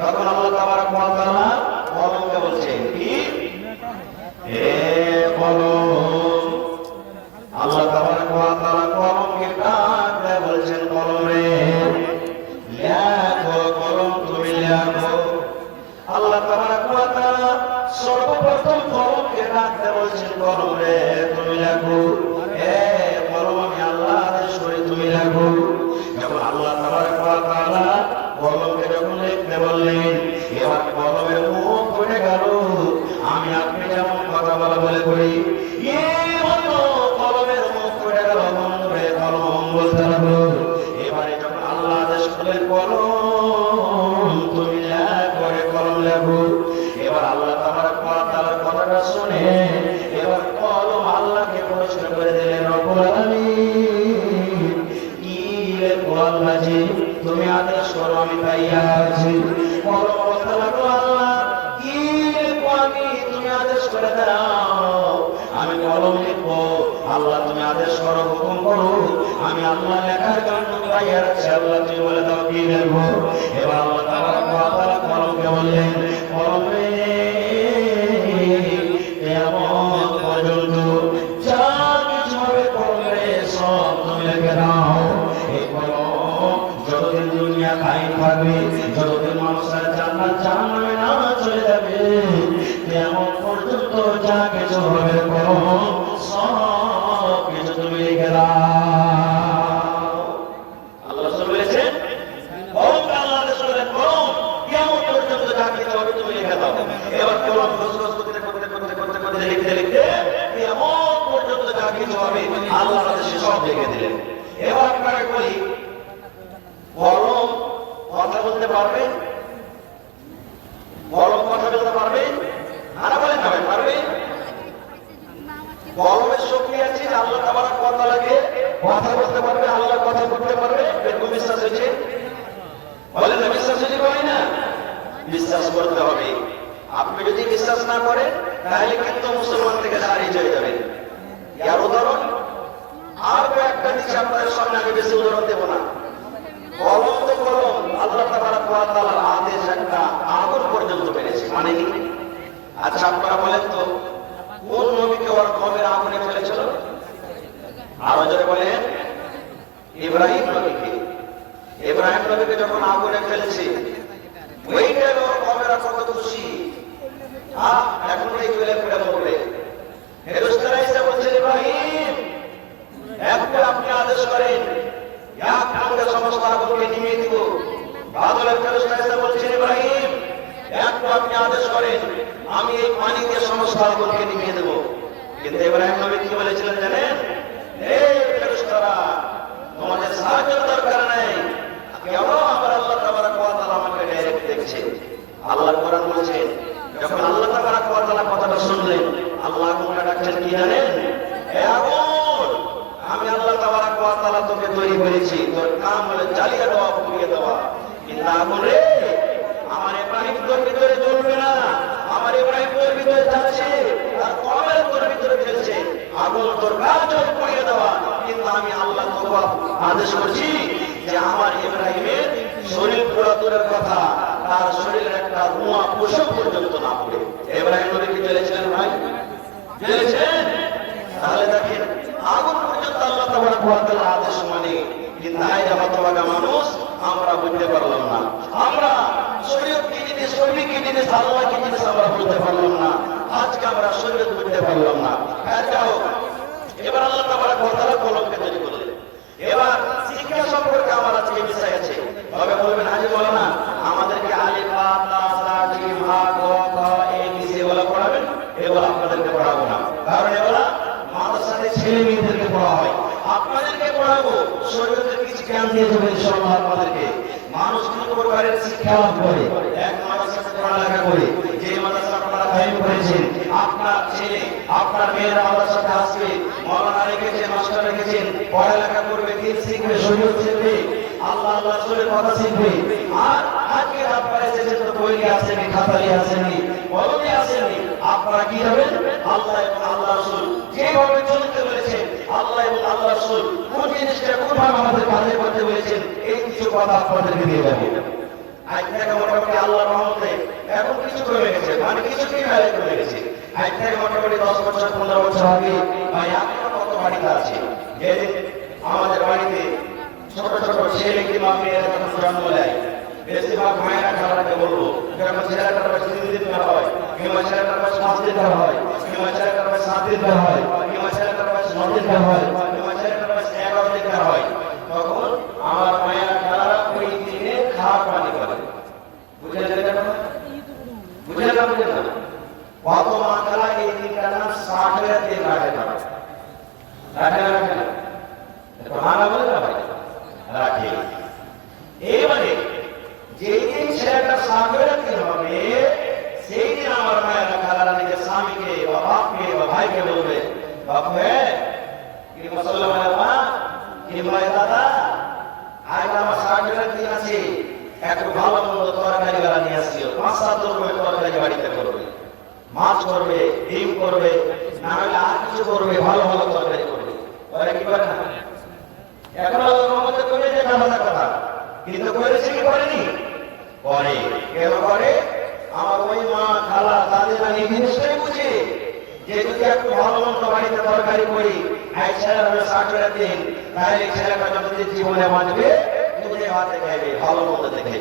তখন আল্লাহ তাবারক ওয়া তাআলা কলমকে বলছেন কি, হে কলম। আল্লাহ তাবারক ওয়া তাআলা কলমকে ডাক দেয়, বলছেন কলম রে লেখো, কলম তুমি লেখো। আল্লাহ তাবারক ওয়া তাআলা সর্বপ্রথম কলমকে ডাক দেয়, বলছেন কলম রে তুমি লেখো। হে কলম, আমি আল্লাহ আদেশ করি তুমি লেখো। যখন আল্লাহ তাবারক ওয়া তাআলা কলমকে যখন লিখতে বললেন, এবার কলমের মুখ ফুটে গেল। আমি আপনি যেমন কথা বলা বলে করি, কলমের মুখ ফুটে গেল, বন্ধ হয়ে কলম বলতে লাগলো। এবারে যখন আল্লাহ আদেশ করলেন কলম তুমি লেখো, কলম লেখো। এবার আল্লাহ তাবারক ওয়া তাআলার কথাটা শুনে এবার কলম আল্লাহকে প্রশ্ন করে দিলেন, রব্বুল আলামিন কি লেখো আল্লাহ জি, তুমি আদেশ করো আমি তাই আছি। কলম বলতে লাগলো, আল্লাহ কি লেখো আমি, তুমি আদেশ করে দাও আমি কলম লিখবো। আল্লাহ তুমি আদেশ করো, হুকুম করো, আমি আল্লাহ লেখার জন্য তৈরি আছি। আল্লাহ তুমি বলে দাও কি লিখবো। এবার আল্লাহ তাবারক ওয়া তাআলা কলমকে বললেন, কলম রে কিয়ামত পর্যন্ত যা কিছু হবে কলম রে সব তুমি লিখে দাও। এই কলম যতদিন দুনিয়া কায়েম থাকবে, যতদিন মানুষের জান্নাত জাহান্নামে না চলে যাবে, কিয়ামত পর্যন্ত যা কিছু হবে কলম সব কিছু তুমি লিখে দাও। আল্লাহ রাসূল বলেছেন কলমকে আল্লাহ আদেশ করলেন, কলম কিয়ামত পর্যন্ত যা কিছু হবে তুমি লিখে দাও। এবার কলম গজগজ করতে করতে করতে করতে করতে লিখতে লিখতে কিয়ামত পর্যন্ত যা কিছু হবে আল্লাহর আদেশে সব লিখে দিলেন। এবার আপনাকে বলি, কলম কথা বলতে পারবে? কলম কথা বলতে পারবে? আর বলেন না ভাই, পারবে? কলমের শক্তি আছে যে আল্লাহ তাবারক ওয়া তাআলাকে কথা বলতে পারবে, আল্লাহ কথা বলতে পারবে। এরকম বিশ্বাস হয়েছে? বলেন না, বিশ্বাস হয়েছে? বলি না, বিশ্বাস করতে হবে। আপনি যদি বিশ্বাস না করেন তাহলে কিন্তু মুসলমান থেকে হারিয়ে চলে যাবেন। এর উদাহরণ আর কয়েকটা দিচ্ছি আপনাদের সামনে, আমি বেশি উদাহরণ দেব না। কলম তো কলম, আল্লাহ তাবারক ওয়া তাআলার আদেশ একটা আগুন পর্যন্ত পেরেছে, মানে কি? আচ্ছা আপনারা বলেন তো, কোন নবীকে ওর কমের আগুনে ফেলেছিল? আরো জোরে বলেন, ইব্রাহিম নবীকে। ইব্রাহিম নবীকে যখন আগুনে ফেলেছে, ওইটাই ওর কমেরা কত খুশি। এখন এই চলে পড়ে পড়বে, ফেরেশতারা এসে বলছেন, ইব্রাহিম একটু আপনি আদেশ করেন, এক কামড়ে সমস্ত আগুনকে নিভিয়ে দিব। বাদলের ফেরেশতা এসে বলছেন, ইব্রাহিম একটু আপনি আদেশ করেন, আমি এই পানি দিয়ে সমস্ত আগুনকে নিভিয়ে দেব। কিন্তু ইব্রাহিম নবী কি বলেছিলেন জানেন? এই ফেরেশতারা তোমাদের সাহায্যের দরকার নেই, কেন আমার আল্লাহ তাবারক ওয়া তাআলা আমাকে ডাইরেক্ট দেখছে। আল্লাহ কোরআন বলছেন, যখন আল্লাহ তাবারক ওয়া তাআলা কথাটা শুনলেন, আল্লাহ আগুনকে ডাকছেন কি জানেন? হে আগুন, আমি আল্লাহ তাবারক ওয়া তাআলা তোকে তৈরি করেছি, তোর কাম হলো জ্বালিয়ে দেওয়া, পুড়িয়ে দেওয়া। কিন্তু আগুন রে, আমার ইব্রাহিম তোর ভিতরে জ্বলবে না, আমার ইব্রাহিম তোর ভিতরে যাচ্ছে, আর কমের তোর ভিতরে ফেলছে, আগুন তোর কাজ পুড়িয়ে দেওয়া। কিন্তু আমি আল্লাহ তোকে আদেশ করছি যে আমার ইব্রাহিমের শরীর পুরো দূরের কথা, তার শরীরের একটা রুমা পোশাক পর্যন্ত না পড়ে। ইব্রাহিম নবী কি বলেছিলেন ভাই? বলেছেন? তাহলে দেখেন, আগুন পর্যন্ত আল্লাহ তাবারক ওয়া তাআলার আদেশ মানে। কিন্তু আজ হতভাগা মানুষ আমরা বুঝতে পারলাম না, আমরা শরীয়ত কি জিনিস, শরীর কি জিনিস, আল্লাহ কি জিনিস আমরা বুঝতে পারলাম না। আজকে আমরা শরীয়ত বুঝতে পারলাম না। যাও, এবার আল্লাহ তাবারক ওয়া তাআলা কলমকে তৈরি করলেন। এবার শিক্ষা সম্পর্কে আমার আজকে বিষয় আছে, তবে বলবেন হাজি বলো না আমাদেরকে আলিফ বা তা সা জিম হা গ খ এ বি সি এগুলো পড়াবেন? এগুলো আপনাদেরকে পড়াবো না, কারণ এগুলো মাদ্রাসাতে ছেলে মেয়েদেরকে পড়া হয়। আপনাদেরকে পড়াবো, শরীয়তের কিছু জ্ঞান দিয়ে দেবো ইনশাআল্লাহ আপনাদেরকে। মানুষ তিন প্রকারের শিক্ষা লাভ করে, এক মাদ্রাসাতে পড়ালেখা করে, যে মাদ্রাসা আপনারা কায়েম করেছেন, আপনার ছেলে আপনার মেয়েরা মাদ্রাসাতে আসবে, মাওলানা রেখেছেন, মাস্টার রেখেছেন, পড়ালেখা করবে, দিন শিখবে, শরীয়ত শিখবে, আল্লাহ আল্লাহ রাসূলের কথা শিখবে। আর আজকে আপনারা এসেছেন তো বই নিয়ে আসেনি, খাতা নিয়ে আসেনি, কলম নিয়ে আসেনি। আপনারা কি হবেন? আল্লাহ এবং আল্লাহ রাসূল যেভাবে চলতে বলেছেন, আল্লাহ এবং আল্লাহ রাসূল কোন জিনিসটা কোনভাবে আমাদের কাজে করতে বলেছেন, এই কিছু কথা আপনাদেরকে দিয়ে যাবে। আজ থেকে মোটামুটি আল্লাহর রহমতে এখন কিছু কমে গেছে, মানে কিছুতেই মেলে কমে গেছে। আজ থেকে মোটামুটি 10 বছর 15 বছর আগে ভাই এখনো কত বাড়িতে আছে, যেদিন আমাদের বাড়িতে ছোট ছোট ছেলে কিংবা মেয়েরা যখন জন্ম নেয়, বেশিরভাগ মায়েরা খালাকে বলবো, যখন ছেলেটার বয়স 3 দিন হয়, কিংবা ছেলেটার বয়স 5 দিন হয়, কিংবা ছেলেটার বয়স 7 দিন হয়, কিংবা ছেলেটার বয়স 9 দিন হয়, কিংবা ছেলেটার বয়স 11 দিন হয়, তখন আমার মায়েরা খালারা ওই দিনে খাওয়ার পানি করে। বুঝলেন এটা? বুঝলেন না? বুঝলেন না? কত মা খালা এই দিনটার নাম 60 দিন রাখে না, রাখে না, রাখে না, মানা বলে না ভাই, রাখে। এইবারে যেই দিন ছেলেটা 60 দিন হবে, সেই দিন আমার মায়েরা খালারা নিজের স্বামীকে বা বাপকে বা ভাইকে বলবে, বাপু কি মুসলমান মা কিংবা দাদা, আজ আমার 60 দিন আছে, একটু ভালো মন্দ তরকারি বেলা নিয়ে আসিও, 5-7 রকমের তরকারি বাড়িতে করবে, মাছ করবে, ডিম করবে, না হলে আর কিছু করবে, ভালো ভালো তরকারি করবে। ওরা কি করে না? এখন আল্লাহর রহমতে করে যে কথা কথা, কিন্তু করেছে কি করেনি? করে। কেন করে? আমার ওই মা খালা দাদিরা এই জিনিসটাই বুঝে যে যদি একটু ভালো মন্দ বাড়িতে তরকারি করি, এই ছেলের হবে 60 দিন, তাহলে ছেলেটা যদি জীবনে বাঁচবে, মুখে হাতে খাইবে, ভালো মন্দ দেখে।